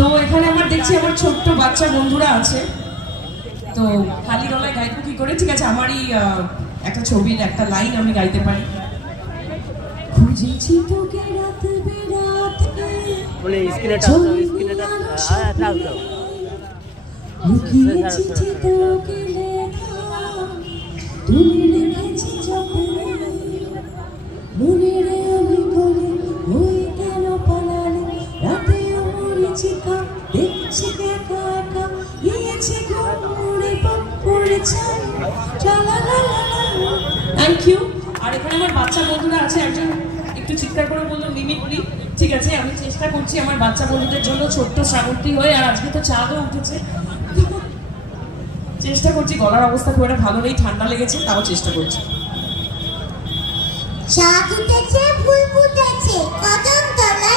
তো এখানে আমার দেখছি আমার ছোট্ট বাচ্চা বন্ধুরা আছে, তো খালি গলায় গাইবো কি করে? ঠিক আছে, আমারই একটা ছবির একটা লাইন আমি গাইতে পারি। খুঁজেছি তোকে রাত বেরাতে, বলে স্ক্রিনে দাও লুকিয়ে চিঠি তোকে লেখা, তুলে রেখেছি যত্নে, মনে রে আমি বলি ওই কেন পালালি, রাতেও মরিচিকা দেখছি একা একা, গিয়েছে ঘুরে পড়েছে থ্যাংক ইউ। আর এখানে আমার বাচ্চা বন্ধুরা আছে, একজন একটু চিৎকার করে বললো মিমিক্রি। ঠিক আছে, আমি চেষ্টা করছি আমার বাচ্চা বন্ধুদের জন্য ছোট্ট শ্রাবন্তী হয়ে, আর আজকে তো চাঁদও উঠেছে, চেষ্টা করছি। গলার অবস্থা খুব একটা ভালো নেই, ঠান্ডা লেগেছে, তাও চেষ্টা করছি। চাঁদ উঠেছে, ফুল ফুটেছে, কদম তলা